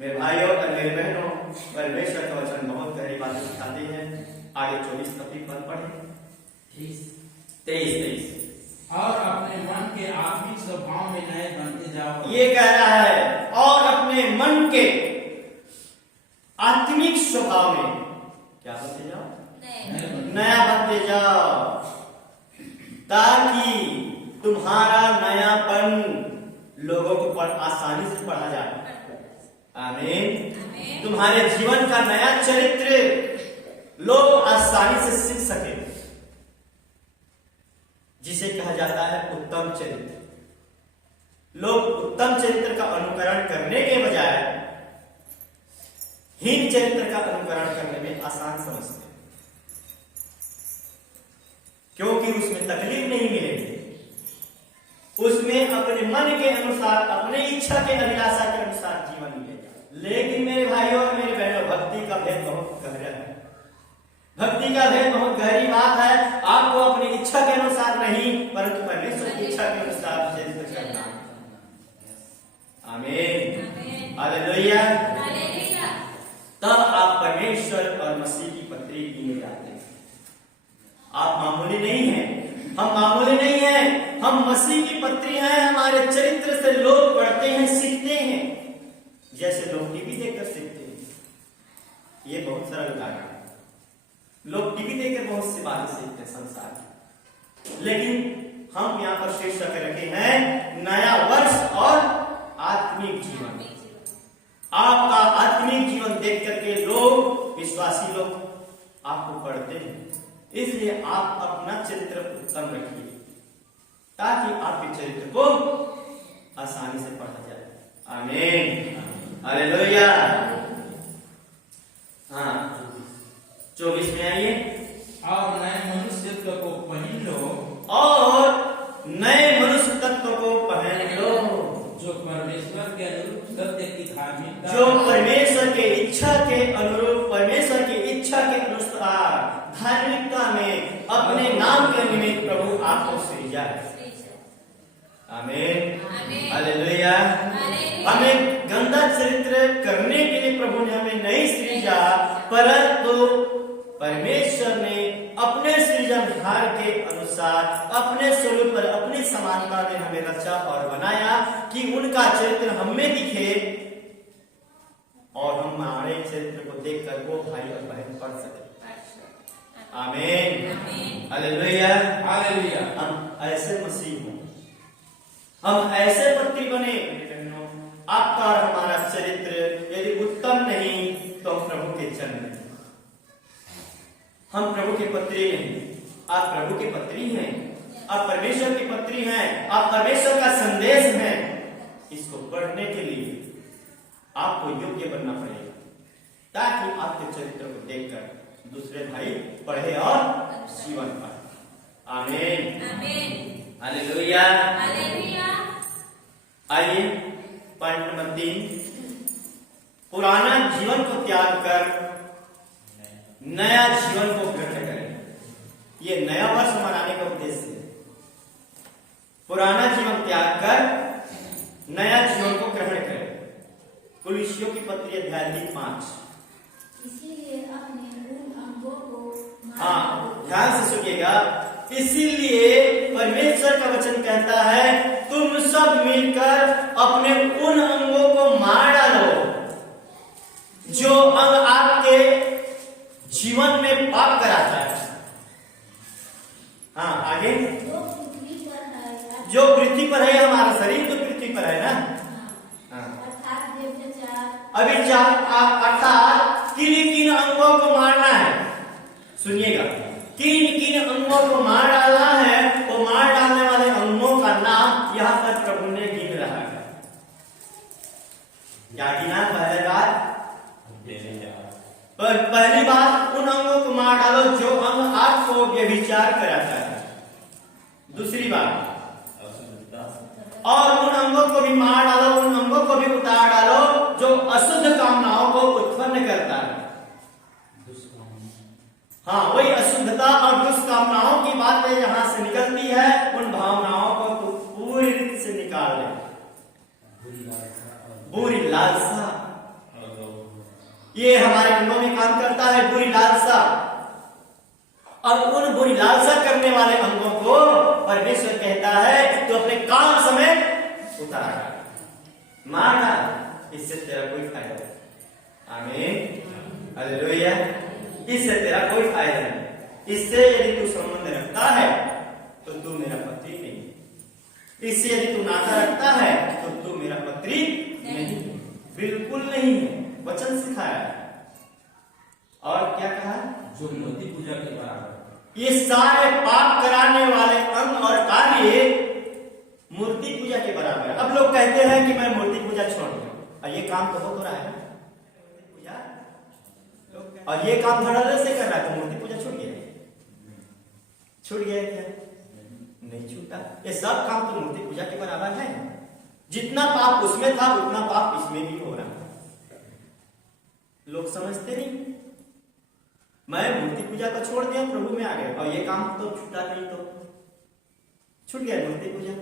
मेरे भाइयों और मेरे बहनों, परमेश्वर का वचन बहुत गहरी बातें सिखाते हैं। आगे 24 कभी पद पढ़े 23। और अपने मन के आत्मिक स्वभाव में नए बनते जाओ। ये कह रहा है और अपने मन के आत्मिक स्वभाव में क्या बनते जाओ, नया बनते जाओ, ताकि तुम्हारा नयापन लोगों को पर आसानी से पढ़ा जाए। आमीन। तुम्हारे जीवन का नया चरित्र लोग आसानी से सीख सके, जिसे कहा जाता है उत्तम चरित्र। लोग उत्तम चरित्र का अनुकरण करने के बजाय हीन चरित्र का अनुकरण करने में आसान समझते हैं, क्योंकि उसमें तकलीफ नहीं मिलेगी। उसमें अपने मन के अनुसार, अपने इच्छा के अभिलाषा के अनुसार जीवन मिलेगा। लेकिन मेरे भाइयों और मेरी बहनों, भक्ति का भेद बहुत गहरा है। भक्ति का भेद बहुत गहरी बात है। आपको अपनी इच्छा के अनुसार नहीं, परंतु परमेश्वर की इच्छा के अनुसार चरित्र करना। आमीन, हालेलुया। तब आप परमेश्वर और मसीह की पत्री गिने जाते हैं। आप मामूली नहीं हैं, हम मामूली नहीं हैं, हम मसीह की पत्री हैं। हमारे चरित्र से लोग पढ़ते हैं, सीखते हैं, जैसे लोग टीवी देखकर सीखते हैं। ये बहुत सरल उदाहरण है। लोग टीवी देखकर बहुत सी बातें सीखते हैं संसार की, लेकिन हम यहाँ पर शीर्षक रखे हैं नया वर्ष और आत्मिक जीवन। आपका आत्मिक जीवन देख करके लोग, विश्वासी लोग आपको पढ़ते हैं। इसलिए आप अपना चरित्र उत्तम रखिए, ताकि आपके चरित्र को आसानी से पढ़ा जाए। आमीन, हालेलुया। हाँ, 24 में आइए। और नए मनुष्य तत्व को पहन लो, और नए मनुष्य तत्व को पहन लो, जो परमेश्वर के अनुरूप सत्य की धार्मिकता, जो परमेश्वर के इच्छा के अनुरूप, परमेश्वर की इच्छा के अनुसार धार्मिकता में अपने नाम के निमित्त प्रभु आपको सृजा है। आमीन, हालेलुया। हमें गंदा चरित्र करने के लिए प्रभु ने हमें नहीं सृजा, परंतु परमेश्वर ने अपने सृजनहार के अनुसार, अपने स्वरूप पर, अपनी समानता में हमें रचा और बनाया कि उनका चरित्र हम में दिखे और हम हमारे चरित्र को देखकर वो भाई और बहन पढ़ सके। आमीन, हालेलुया, हालेलुया। हम ऐसे मसीह हों, हम ऐसे पत्री बने। आपका और हमारा चरित्र यदि उत्तम नहीं, तो हम प्रभु के जन नहीं, हम प्रभु की पत्री नहीं। आप प्रभु की पत्री हैं, आप परमेश्वर की पत्री हैं, आप परमेश्वर का संदेश हैं। इसको पढ़ने के लिए आपको योग्य बनना पड़ेगा, ताकि आपके चरित्र को देखकर दूसरे भाई पढ़े और जीवन पाए। आमीन, हालेलुया। आइए पॉइंट नंबर 3, पुराना जीवन को त्याग कर नया जीवन को ग्रहण करें। ये नया वर्ष मनाने का उद्देश्य है। पुराना जीवन त्याग कर नया जीवन को ग्रहण करें। कुलिसियों की पत्री अध्याय 5। इसीलिए अपने उन अंगों को, हाँ, ध्यान से सुनिएगा। इसीलिए परमेश्वर का वचन कहता है, तुम सब मिलकर अपने उन अंगों को मार डालो जो अंग आपके जीवन में पाप कराता है। हाँ, आगे। जो पृथ्वी पर है, हमारा शरीर तो पृथ्वी पर है ना। अभिचार अर्थात किन अंगों को मारना है। सुनिएगा, किन अंगों को मार डालना है। वो मार डालने वाले अंगों का नाम यहाँ पर प्रभु ने गिन रहा है। क्या गिना? पहली बात, उन अंगों को मार डालो जो अंग आपको व्यभिचार कराता है। दूसरी बात, और उन अंगों को भी मार डालो, उन अंगों को भी उतार डालो जो अशुद्ध कामनाओं को उत्पन्न करता है। हाँ, वही अशुद्धता और दुष्कामनाओं की बातें यहां से निकलती है। उन भावनाओं को तो पूरी रीति से निकाल ले। बुरी लालसा ये हमारे अंगों में काम करता है बुरी लालसा, और उन बुरी लालसा करने वाले अंगों को परमेश्वर कहता है तो अपने काम समय उतार मारना, इससे तेरा कोई फायदा नहीं। आमीन, हालेलुया। इससे तेरा कोई फायदा नहीं। इससे यदि तू संबंध रखता है तो तू मेरा पत्री नहीं, इससे यदि तू नाता रखता है तो तू मेरा पत्री नहीं, बिल्कुल नहीं है। वचन सिखाया है। और क्या कहा? जो मूर्ति पूजा के बराबर। ये सारे पाप कराने वाले अंग और कार्य मूर्ति पूजा के बराबर है। अब लोग कहते हैं कि मैं मूर्ति पूजा छोड़ दिया, और ये काम तो हो रहा है मूर्ति पूजा, और ये काम धड़ल्ले से कर रहा है, तो मूर्ति पूजा छूट गया? छूट गया क्या? नहीं छूटा। ये सब काम तो मूर्ति पूजा के बराबर है। जितना पाप उसमें था उतना पाप इसमें भी हो रहा है। लोग समझते नहीं। मैं मूर्ति पूजा को छोड़ दिया, प्रभु में आ गया, और ये काम तो छूटा नहीं, तो छूट गया मूर्ति पूजा।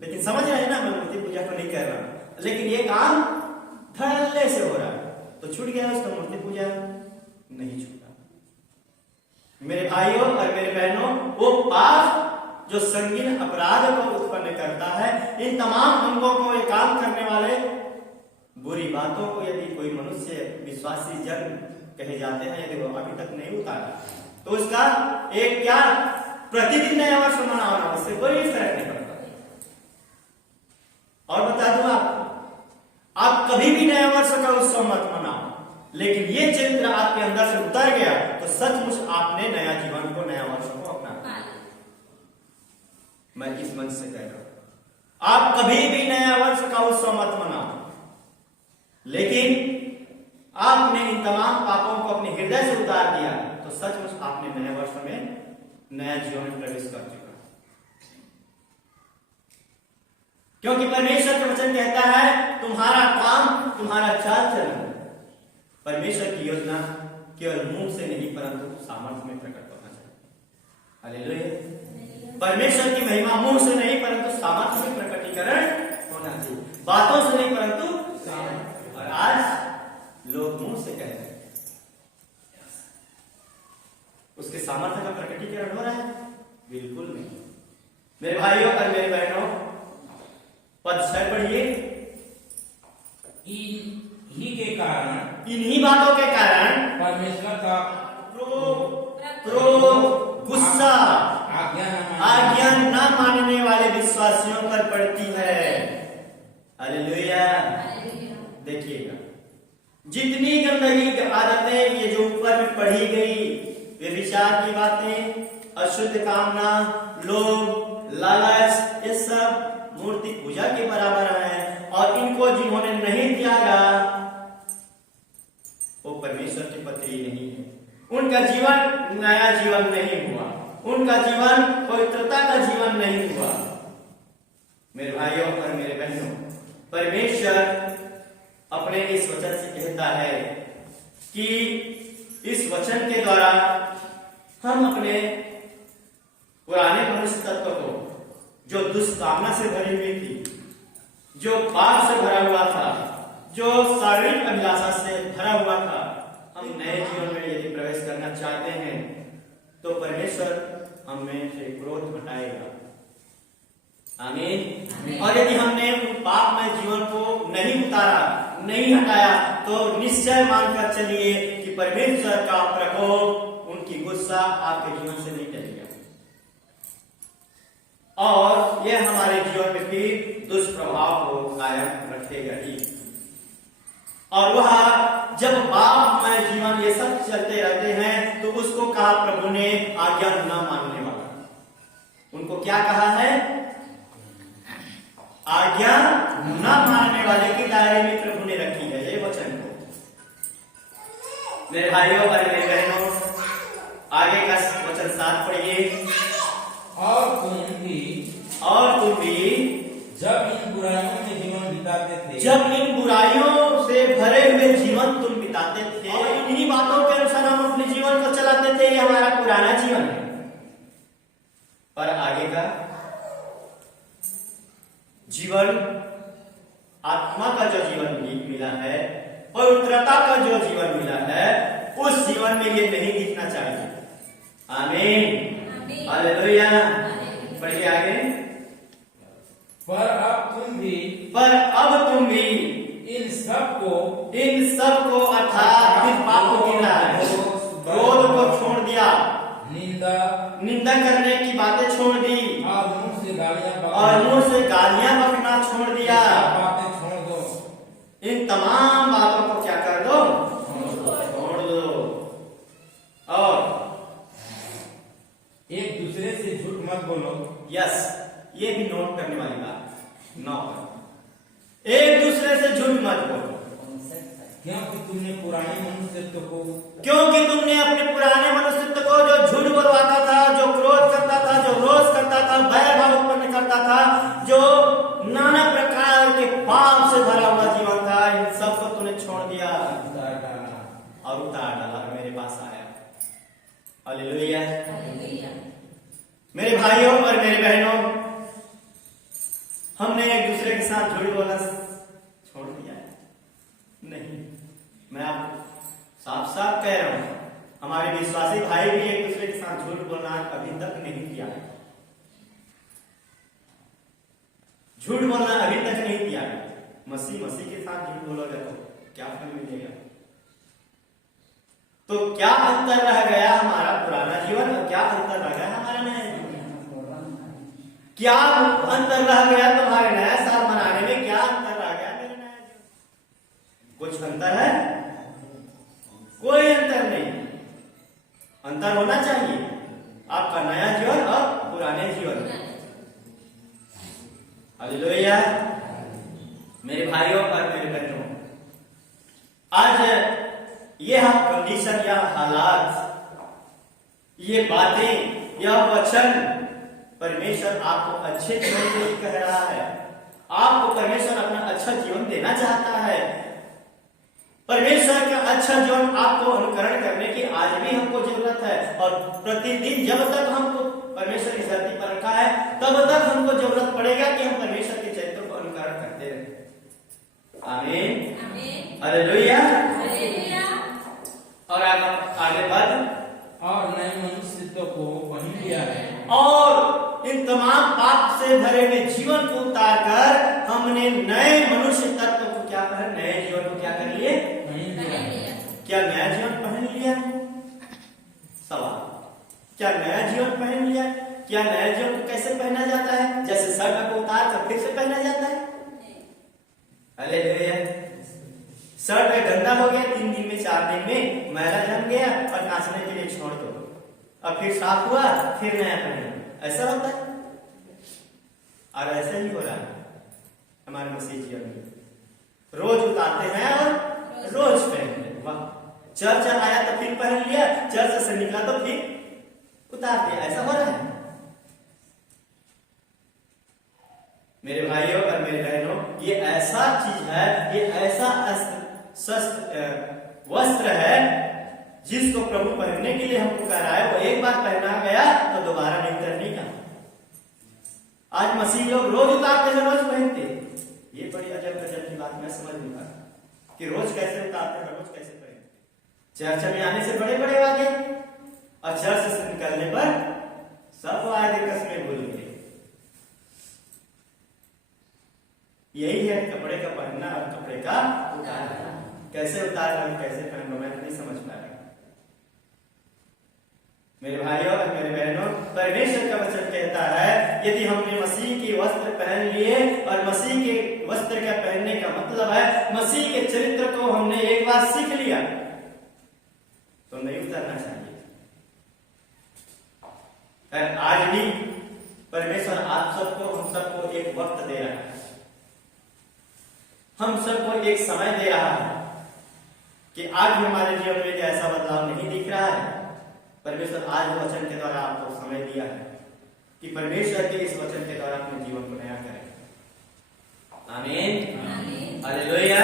लेकिन समझ रहे हैं ना, मैं मूर्ति पूजा को नहीं कर रहा, लेकिन ये काम धड़ल्ले से हो रहा है, तो छूट गया उसका मूर्ति पूजा? नहीं छूटा। मेरे भाइयों और मेरे बहनों, वो पाप जो संगीन अपराध को उत्पन्न करता है, इन तमाम अंगों को ये काम करने वाले बुरी बातों को यदि कोई मनुष्य विश्वासी जन कहे जाते हैं, यदि वो अभी तक नहीं उतारा, तो उसका एक क्या प्रतिदिन नया वर्ष मनाना, उससे कोई फर्क नहीं पड़ता। और बता दूं आप कभी भी नया वर्ष का उत्सव मत मनाओ, लेकिन ये चरित्र आपके अंदर से उतर गया तो सचमुच आपने नया जीवन को, नया वर्ष को अपना। मैं इस मंच से कह रहा हूं, आप कभी भी नया वर्ष का उत्सव मत मनाओ, लेकिन आपने इन तमाम पापों को अपने हृदय से उतार दिया तो सचमुच आपने नए वर्ष में नया जीवन में प्रवेश कर चुका। क्योंकि परमेश्वर का वचन कहता है तुम्हारा काम, तुम्हारा चाल चलन परमेश्वर की योजना केवल मुंह से नहीं परंतु सामर्थ्य में प्रकट होना चाहिए। हालेलुया। परमेश्वर की महिमा मुंह से नहीं परंतु सामर्थ्य में प्रकटीकरण होना चाहिए, बातों से नहीं परंतु सामर्थ्य। और आज लोग मुंह से कह रहे हैं, उसके सामर्थ्य का प्रकटीकरण हो रहा है? बिल्कुल नहीं। मेरे भाइयों और मेरे बहनों, पद 6 पढ़िए। इन्हीं के कारण, इन्हीं बातों के कारण परमेश्वर का क्रोध, गुस्सा, आज्ञा न मानने वाले विश्वासियों पर पड़ती है। हालेलुया। देखिएगा, जितनी गंदगी की आदतें ये जो ऊपर में पढ़ी गई, व्यभिचार की बातें, अशुद्ध कामना, लोभ, लालच, ये सब मूर्ति पूजा के बराबर है। और इनको जिन्होंने नहीं त्यागा वो परमेश्वर की पत्री नहीं है, उनका जीवन नया जीवन नहीं हुआ, उनका जीवन पवित्रता का जीवन नहीं हुआ। मेरे भाइयों और मेरे बहनों, परमेश्वर अपने इस वचन से कहता है कि इस वचन के द्वारा हम अपने पुराने मनुष्य तत्व को, जो दुष्कामना से भरी हुई थी, जो पाप से भरा हुआ था, जो शारीरिक अभिलाषा से भरा हुआ था, हम नए जीवन में यदि प्रवेश करना चाहते हैं तो परमेश्वर हमें से क्रोध हटाएगा। आमीन। और यदि हमने उन पापमय जीवन को नहीं उतारा, नहीं हटाया, तो निश्चय मानकर चलिए कि परमेश्वर का प्रकोप, उनकी गुस्सा आपके जीवन से नहीं टलेगा, और यह हमारे जीवन में भी दुष्प्रभाव को कायम रखेगा ही। और वह जब पापमय जीवन ये सब चलते रहते हैं तो उसको कहा प्रभु ने आज्ञा न मानने वाला। उनको क्या कहा है? आज्ञा न मानने वाले की दायरे में प्रभु ने रखी है ये वचन को। मेरे भाइयों और मेरे बहनों, आगे का वचन 7 पढ़िए। और तुम भी जब इन बुराइयों में जीवन बिताते थे, जब इन बुराइयों से भरे हुए जीवन तुम बिताते थे, और इन्हीं बातों के अनुसार हम अपने जीवन को चलाते थे, ये हमारा पुराना जीवन है। पर आगे का जीवन, आत्मा का जो जीवन मिला है, पवित्रता का जो जीवन मिला है उस जीवन में ये नहीं दिखना चाहिए। आमीन, हालेलुया। पढ़िए आगे। पर अब तुम भी इन सबको अर्थात किस बात को गिना है? क्रोध को छोड़ दिया, निंदा करने की बातें छोड़ दी और मुंह से गालियां बकना छोड़ दिया। बातें छोड़ दो। इन तमाम बातों को क्या कर दो? छोड़ दो। और एक दूसरे से झूठ मत बोलो। यस, ये भी नोट करने वाली बात। 9 एक दूसरे से झूठ मत बोलो, क्योंकि तुमने पुराने मनुष्यत्व को अपने पुराने मनुष्यत्व को जो झूठ बोलवाता था, जो क्रोध करता था, जो रोष करता था, भय भाव उत्पन्न करता था, जो नाना प्रकार के पाप से भरा हुआ जीवन था, इन सबको तूने छोड़ दिया और उतार डाला और मेरे पास आया। हालेलुया। मेरे भाइयों और मेरे बहनों, हमने एक दूसरे के साथ झूठ बोलना छोड़ दिया है? नहीं, मैं आपको साफ साफ कह रहा हूं, हमारे विश्वासी भाई भी एक दूसरे के साथ झूठ बोलना अभी तक नहीं किया है। झूठ बोलना अभी तक नहीं किया है। मसीह के साथ झूठ बोलोगे तो क्या फल मिलेगा? तो क्या अंतर रह गया हमारा पुराना जीवन और क्या अंतर रह गया हमारा नया जीवन? क्या अंतर रह गया तुम्हारे नया साल मनाने में? क्या अंतर रह गया मेरे नया जीवन? कुछ अंतर है? कोई अंतर नहीं। अंतर होना चाहिए आपका नया जीवन और पुराने जीवन। हालेलुया। मेरे भाइयों और मेरे बहनों, आज यह कंडीशन या हालात, ये बातें, यह वचन परमेश्वर आपको अच्छे जीवन के लिए कह रहा है। आपको परमेश्वर अपना अच्छा जीवन देना चाहता है। परमेश्वर का अच्छा जीवन आपको अनुकरण करने की आज भी हमको जरूरत है और प्रतिदिन जब तक हमको परमेश्वर की धरती पर रखा है तब तक हमको जरूरत पड़ेगा कि हम परमेश्वर के चरित्र को अनुकरण करते रहें। आमीन, हालेलुया। और आगे बढ़। और नए मनुष्यत्व को पहन लिया है। और इन तमाम पाप से भरे हुए जीवन को उतार कर हमने नए मनुष्य तत्व को क्या पहन, नए जीवन को क्या कर लिए? क्या नया जीवन पहन लिया? सवाल, क्या नया जीवन पहन लिया? क्या नया जीवन को कैसे पहना जाता है? जैसे शर्ट को उतार कर फिर से पहना जाता है? हालेलुया। शर्ट गंदा हो गया, 3 दिन में 4 दिन में मैला जम गया और नाचने के लिए छोड़ दो, और फिर साफ हुआ फिर नया पहना। ऐसा होता है? और ऐसा ही हो रहा है हमारे मसीह जीवन में। रोज उतारते हैं और रोज पहनते हैं। वाह, चर्च आया तो फिर पहन लिया, चर्च से निकला तो फिर उतार दिया। ऐसा हो रहा है मेरे भाइयों और मेरे बहनों। ये ऐसा चीज है, ये ऐसा वस्त्र है जिसको प्रभु पहनने के लिए हमको कह रहा है। वो एक बार पहना गया तो दोबारा नहीं उतरने का। आज मसीह लोग रोज उतारते हैं, रोज पहनते। ये बड़ी अजब गजब की बात मैं समझ नहीं पाता कि रोज कैसे उतारते हैं, रोज कैसे पहनते। चर्च में आने से बड़े बड़े वादे और चर्च से निकलने पर सब वादे कसमें भूल गए। यही है कपड़े का पहनना और कपड़े का उतारना। कैसे उतार रहा हूं, कैसे पहन रहा, मैं नहीं समझ पा रहा। मेरे भाइयों और मेरे बहनों, परमेश्वर का वचन कहता है यदि हमने मसीह के वस्त्र पहन लिए, और मसीह के वस्त्र का पहनने का मतलब है मसीह के चरित्र को हमने एक बार सीख लिया तो नहीं उतरना चाहिए। आज भी परमेश्वर आप सबको, हम सबको एक वक्त दे रहा है, हम सबको एक समय दे रहा है कि आज हमारे जीवन में ऐसा बदलाव नहीं दिख रहा है। परमेश्वर आज वचन के द्वारा आपको समय दिया है कि परमेश्वर के इस वचन के द्वारा अपने जीवन को नया करें। आमीन, हालेलुया।